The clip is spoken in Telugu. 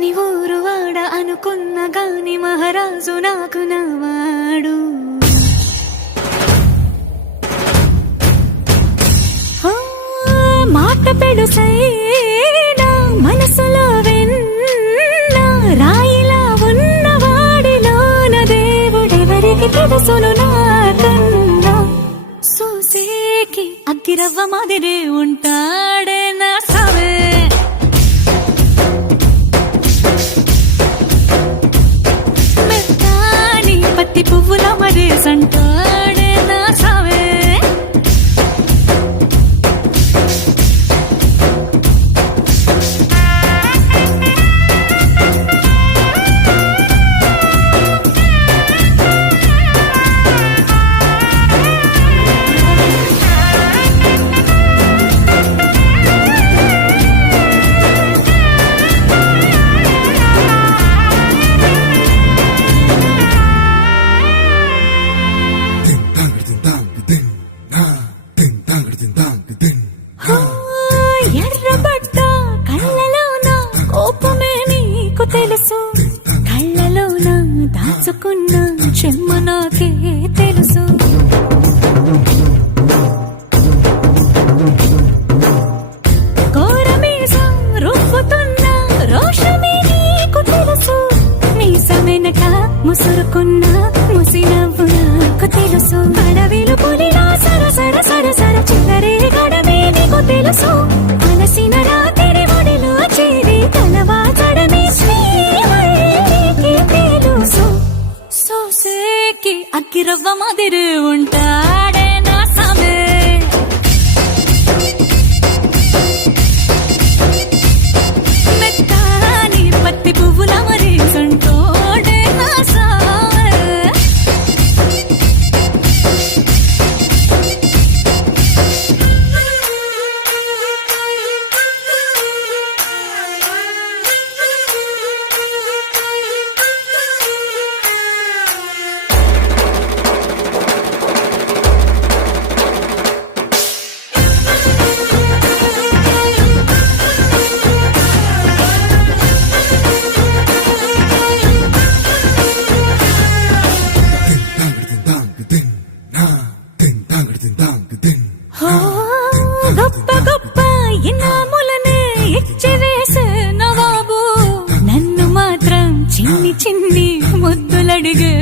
పని ఊరు వాడ అనుకున్న గాని మహారాజు నాకు నవాడు. మాట పెడుసైనా మనసులో వెన్న రాయిలా ఉన్నవాడిలోన దేవుడెవరికి తెలుసును నాకన్నా. సూసేకి అగ్గిరవ్వ మాదిరే ఉంటాడే నా సావే. మెత్తాని పత్తి పువ్వుల మరేసంటాడే నా సావే. ఎర్రబడ్డ కళ్ళలోన కోపమే నీకు తెలుసు, కళ్ళలోన దాచుకున్న చెమ్మ నాకే తెలుసు. కోరమీసం రుబ్బుతున్న రోషమే నీకు తెలుసు, మీసమెనక ముసురుకున్న ముసినవ్వు నాకు తెలుసు. అడవిలు పులిలా సర సర సర సర చిల్లరే గడమే నీకు తెలుసు. అలసిన రాత్రి ఒడిలో చేరి తలవాచడమే శ్రీవల్లికి తెలుసు. సోసేకి అగ్గిరవ్వ మాదిరి ఉంటాడే నా సామే. మెత్తాని పత్తి పువ్వుల మరేసంటోడే నా సామే. గొప్ప గొప్ప ఇనాములనే ఇచ్చి వేసే నవాబు, నన్ను మాత్రం చిన్ని చిన్ని ముద్దులడిగే